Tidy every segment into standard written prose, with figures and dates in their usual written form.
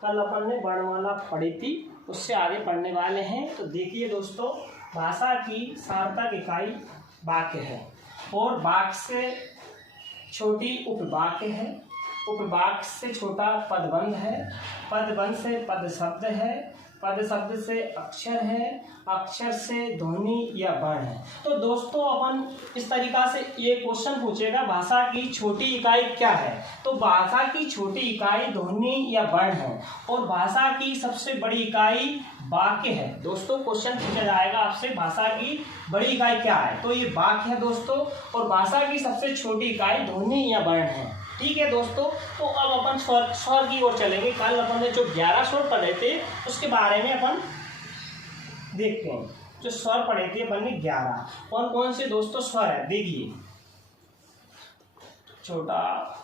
कल अपन ने वर्णमाला पढ़ी थी, उससे आगे पढ़ने वाले हैं। तो देखिए दोस्तों, भाषा की सार्थक इकाई वाक्य है और वाक्य से छोटी उपवाक्य है, उपवाक्य से छोटा पदबंध है, पदबंध से पद शब्द है, पद शब्द से अक्षर है, अक्षर से ध्वनि या वर्ण है। तो दोस्तों अपन इस तरीका से ये क्वेश्चन पूछेगा, भाषा की छोटी इकाई क्या है? तो भाषा की छोटी इकाई ध्वनि या वर्ण है और भाषा की सबसे बड़ी इकाई वाक्य है। दोस्तों क्वेश्चन पूछा जाएगा आपसे, भाषा की बड़ी इकाई क्या है? तो ये वाक्य है दोस्तों, और भाषा की सबसे छोटी इकाई ध्वनि या वर्ण है। ठीक है दोस्तों, तो अब अपन स्वर की ओर चलेंगे। कल अपन ने जो 11 स्वर पढ़े थे उसके बारे में अपन देखते हैं। जो स्वर पढ़े थे अपन ने 11, कौन कौन से दोस्तों स्वर है देखिए। छोटा,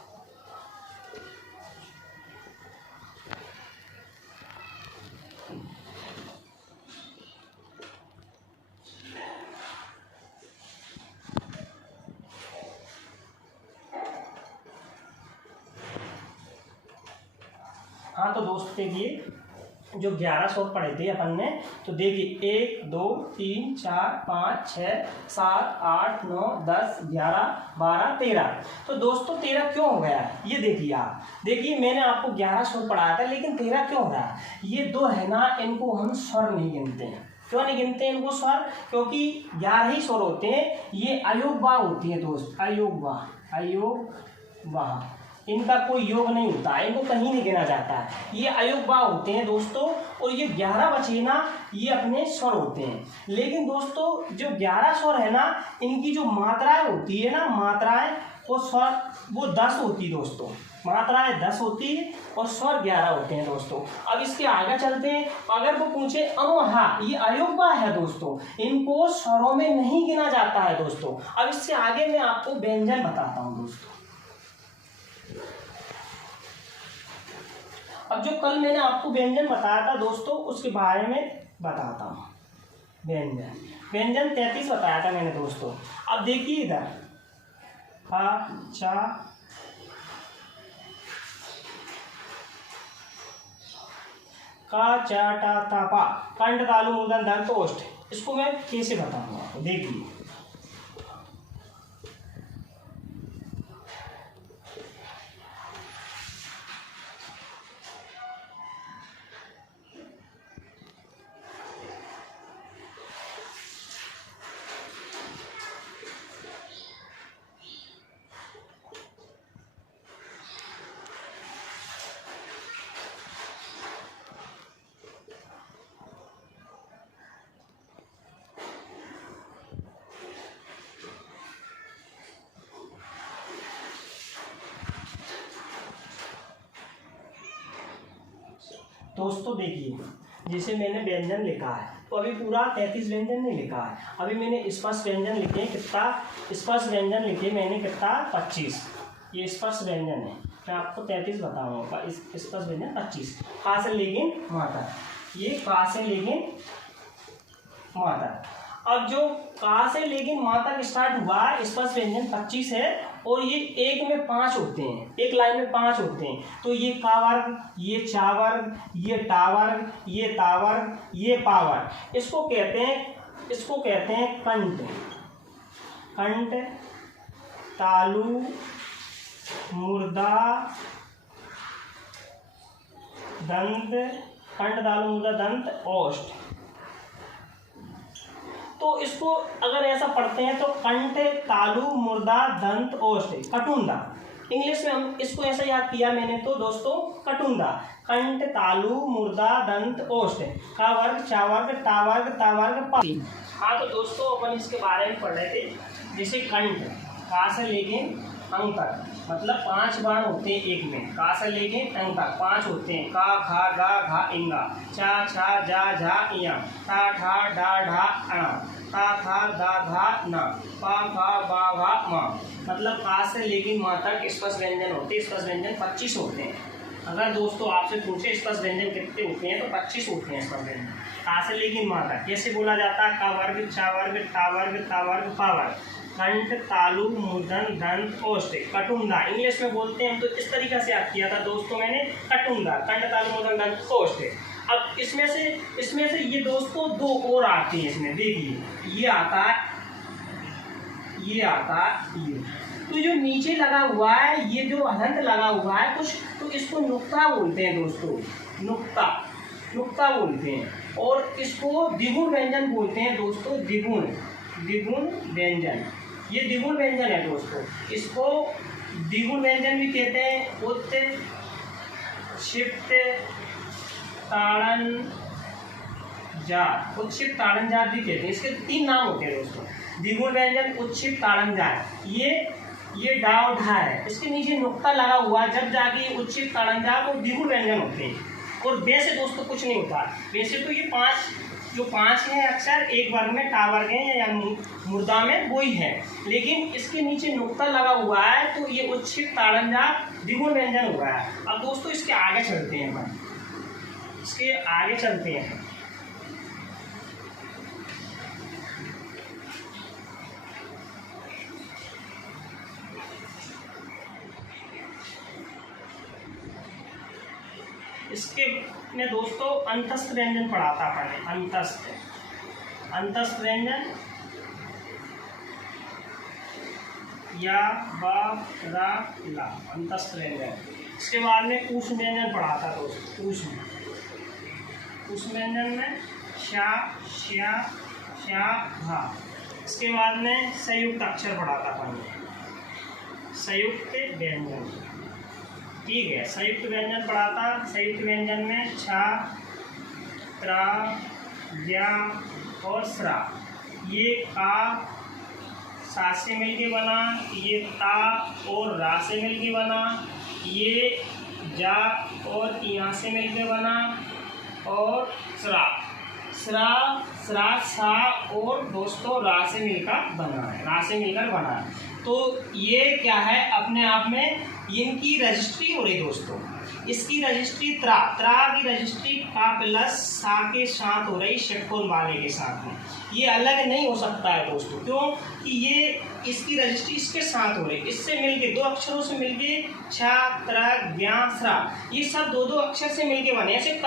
हाँ तो दोस्त देखिए जो 11 स्वर पढ़े थे अपन ने, तो देखिए 1 2 3 4 5 6 7 8 9 10 11 12 13। तो दोस्तों 13 क्यों हो गया ये देखिए आप। देखिए मैंने आपको 11 स्वर पढ़ाया था, लेकिन 13 क्यों हो रहा? ये दो है ना, इनको हम स्वर नहीं गिनते हैं। क्यों नहीं गिनते इनको स्वर? क्योंकि 11 ही स्वर होते हैं। ये अयोगवाह होती है दोस्त, अयोगवाह, अयोगवाह, इनका कोई योग नहीं होता, इनको कहीं नहीं गिना जाता है। ये अयोगवाह होते हैं दोस्तों, और ये 11 बचे ना, ये अपने स्वर होते हैं। लेकिन दोस्तों जो 11 स्वर है ना, इनकी जो मात्राएं होती है ना, मात्राएं वो स्वर वो 10 होती है दोस्तों। मात्राएं 10 होती है और स्वर 11 होते हैं दोस्तों। अब इसके आगे चलते हैं। अगर वो पूछे हाँ, ये अयोगवाह है दोस्तों, इनको स्वरों में नहीं गिना जाता है दोस्तों। अब इससे आगे मैं आपको व्यंजन बताता हूँ दोस्तों। अब जो कल मैंने आपको व्यंजन बताया था दोस्तों, उसके बारे में बताता हूँ। व्यंजन 33 बताया था मैंने दोस्तों। अब देखिए इधर चा, का चा टा ता पा, कंठ तालु मूर्धन दंत ओष्ठ। इसको मैं कैसे बताऊंगा आपको, देखिए। दोस्तों देखिए, जैसे मैंने व्यंजन लिखा है, तो अभी पूरा 33 व्यंजन नहीं लिखा है। अभी मैंने स्पर्श व्यंजन लिखे कितना, स्पर्श व्यंजन लिखे मैंने कितना 25। ये स्पर्श व्यंजन है, मैं आपको 33 बताऊंगा। इस स्पर्श व्यंजन 25। का से लेकिन माता, ये का से लेकिन माता। अब जो का से लेकिन माता स्टार्ट हुआ स्पर्श व्यंजन 25 है, और ये एक में 5 होते हैं, एक लाइन में 5 होते हैं। तो ये का वर्ग, ये चा वर्ग, ये टा वर्ग, ये ता वर्ग, ये पा वर्ग। इसको कहते हैं कंठ, कंठ तालु मुर्दा दंत, कंठ तालु मुर्दा दंत ओष्ठ। तो इसको अगर ऐसा पढ़ते हैं तो कंठ तालु मुर्दा दंत ओष्ठ, कटुंदा। इंग्लिश में हम इसको ऐसा याद किया मैंने तो दोस्तों, कटुंदा। कंठ तालु मुर्दा दंत ओष्ठ, का वर्ग चा वर्ग टा वर्ग ता वर्ग पा। हाँ तो दोस्तों अपन इसके बारे में पढ़ रहे थे। जैसे कंठ, का से लेके अंग तक, मतलब 5 वर्ण होते हैं एक में। का से लेके अंग तक 5 होते हैं। का खा गा घा इंगा, चा छा जा झा इया, टा ठा डा ढा अणा, ता था दा धा ना, पा फा बा भा मा। मतलब का से लेके माँ तक स्पर्श व्यंजन होते हैं। स्पर्श व्यंजन 25 होते हैं। अगर दोस्तों आपसे पूछे स्पर्श व्यंजन कितने होते हैं, तो 25 होते हैं स्पर्श व्यंजन। का से लेके माँ तक कैसे बोला जाता है? का वर्ग चा वर्ग टा वर्ग ता वर्ग पा वर्ग। कंठ, तालु, मूर्धन, दंत, ओष्ठ, कटुंडा इंग्लिश में बोलते हैं हम, तो इस तरीके से याद किया था दोस्तों मैंने, कटुंडा, कंठ, तालु, मूर्धन, दंत, ओष्ठ। अब इसमें से ये दोस्तों दो और आते हैं इसमें, देखिए ये आता है, ये आता है, ये तो जो नीचे लगा हुआ है, ये जो हलंत लगा हुआ है कुछ, तो इसको नुक्ता बोलते हैं दोस्तों, नुक्ता बोलते हैं। और इसको द्विगुण व्यंजन बोलते हैं दोस्तों, द्विगुण व्यंजन, ये द्विगुण व्यंजन है दोस्तों। इसको द्विगुण व्यंजन भी कहते हैं, उत्, क्षिप्त, ताड़न, जात, उत्क्षिप्त, ताड़न, जात भी कहते हैं। इसके 3 नाम होते हैं दोस्तों, द्विगुण व्यंजन, उत्क्षिप्त, ताड़न, जात। ये डा और ढा है, इसके नीचे नुक्ता लगा हुआ, जब जाके उत्क्षिप्त, ताड़न, जात और द्विगुण व्यंजन होते हैं। और वैसे दोस्तों कुछ नहीं होता, वैसे तो ये 5 हैं अक्षर एक वर्ग में, टा वर्ग है या मुर्दा में वही है, लेकिन इसके नीचे नुक्ता लगा हुआ है तो ये उत्क्षिप्त, ताड़न, जात, द्विगुण व्यंजन हुआ है। अब दोस्तों इसके आगे चलते हैं अपन, इसके आगे चलते हैं। इसके में दोस्तों अंतस्थ व्यंजन पढ़ा था अपन, अंतस्थ व्यंजन, या, बा, रा, ला, अंतस्थ व्यंजन। इसके बाद में ऊष्म व्यंजन पढ़ा था दोस्तों, ऊष्म व्यंजन में शा, श्या, शा, भा। इसके बाद में संयुक्त अक्षर पढ़ा था अपन, संयुक्त व्यंजन, ठीक है, संयुक्त व्यंजन पढ़ा था। संयुक्त व्यंजन में छा, त्रा, ज्ञा और स्रा, ये का सा से मिलके बना, ये ता और रा से मिलके बना, ये जा और यहाँ से मिलके बना, और स्रा सा और दोस्तों रा से मिलकर बना है। तो ये क्या है, अपने आप में इनकी रजिस्ट्री हो रही दोस्तों, इसकी रजिस्ट्री त्रा की रजिस्ट्री का प्लस सा के साथ हो रही, षटकोण वाले के साथ में, ये अलग नहीं हो सकता है दोस्तों, क्यों कि ये इसकी रजिस्ट्री इसके साथ हो रही, इससे मिलके 2 अक्षरों से मिलके छा, त्रा, ज्ञा, स्रा, ये सब 2 अक्षर से मिलके बने। ऐसे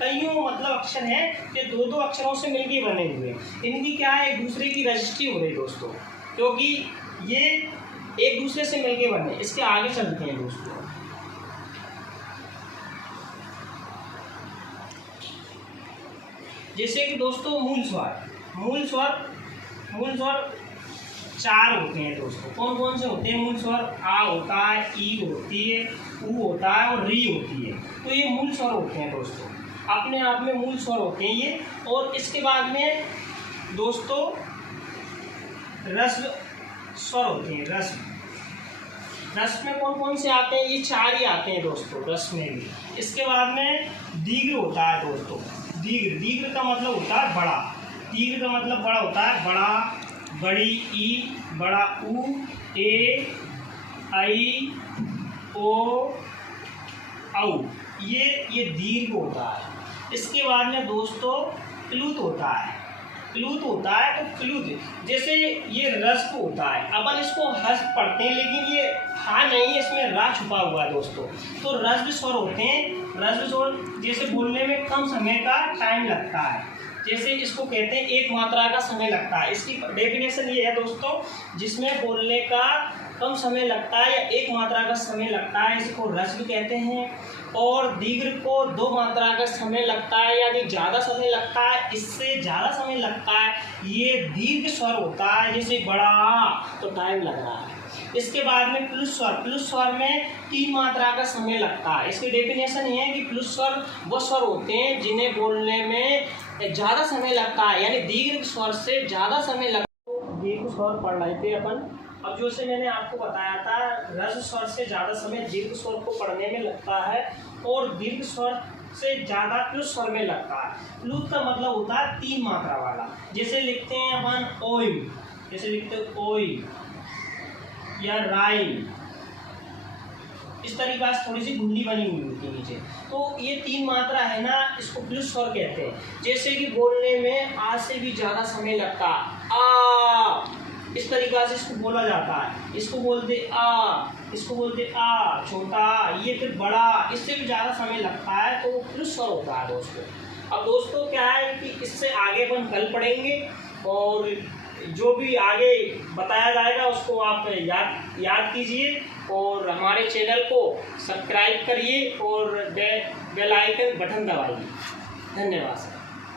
कईयों मतलब अक्षर हैं जो 2 अक्षरों से मिलके बने हुए, इनकी क्या है, एक दूसरे की रजिस्ट्री हो रही दोस्तों, क्योंकि ये एक दूसरे से मिलके बने। इसके आगे चलते हैं दोस्तों, जैसे कि दोस्तों मूल स्वर 4 होते हैं दोस्तों। कौन से होते हैं मूल स्वर? आ होता है, ई होती है, ऊ होता है और री होती है। तो ये मूल स्वर होते हैं दोस्तों, अपने आप में मूल स्वर होते हैं ये। और इसके बाद में दोस्तों रस्व स्वर होते हैं। रस्व में कौन से आते हैं? ये 4 ही आते हैं दोस्तों, रस्व में भी। इसके बाद में दीर्घ होता है दोस्तों। दीर्घ का मतलब होता है बड़ा। दीर्घ का मतलब बड़ा होता है, बड़ा, बड़ी, ई, बड़ा ऊ, ए, आई, ओ, औ, ये दीर्घ होता है। इसके बाद में दोस्तों क्लुत होता है। तो क्लुत जैसे ये रस्व होता है, अपन इसको हस्व पढ़ते हैं, लेकिन ये हा नहीं है, इसमें रा छुपा हुआ है दोस्तों। तो रस्व स्वर होते हैं। रस्व स्वर जैसे बोलने में कम समय का टाइम लगता है, जैसे इसको कहते हैं एक मात्रा का समय लगता है। इसकी डेफिनेशन ये है दोस्तों, जिसमें बोलने का कम समय लगता है या एक मात्रा का समय लगता है, इसको रस्व कहते हैं। और दीर्घ को 2 मात्रा का समय लगता है, यानी ज़्यादा समय लगता है, इससे ज़्यादा समय लगता है, ये दीर्घ स्वर होता है। जैसे बड़ा तो टाइम लग रहा है। इसके बाद में प्लुत स्वर में 3 मात्रा का समय लगता है। इसकी डेफिनेशन ये है कि प्लुत स्वर वो स्वर होते हैं जिन्हें बोलने में ज़्यादा समय लगता है, यानी दीर्घ स्वर से ज़्यादा समय लगता है। दीर्घ स्वर पढ़ रहे थे अपन। अब जैसे मैंने आपको बताया था, रस्व स्वर से ज़्यादा समय दीर्घ स्वर को पढ़ने में लगता है, और दीर्घ स्वर से ज़्यादा प्लुत स्वर में लगता है। प्लुत का मतलब होता है 3 मात्रा वाला। जैसे लिखते हैं अपन ओई, जैसे लिखते हैं ओई या राई, इस तरीके से थोड़ी सी गुंडी बनी हुई होती है नीचे। तो ये 3 मात्रा है ना, इसको प्लुत स्वर कहते हैं। जैसे कि बोलने में आ से भी ज़्यादा समय लगता है, आ, इस तरीक़ा से इसको बोला जाता है। इसको बोलते आ, इसको बोलते आ, छोटा, ये फिर बड़ा, इससे भी ज़्यादा समय लगता है तो वो फिर स्वर होता है दोस्तों। अब दोस्तों क्या है कि इससे आगे अपन कल पढ़ेंगे और जो भी आगे बताया जाएगा उसको आप याद कीजिए और हमारे चैनल को सब्सक्राइब करिए और बेल आइकन बटन दबाइए। धन्यवाद।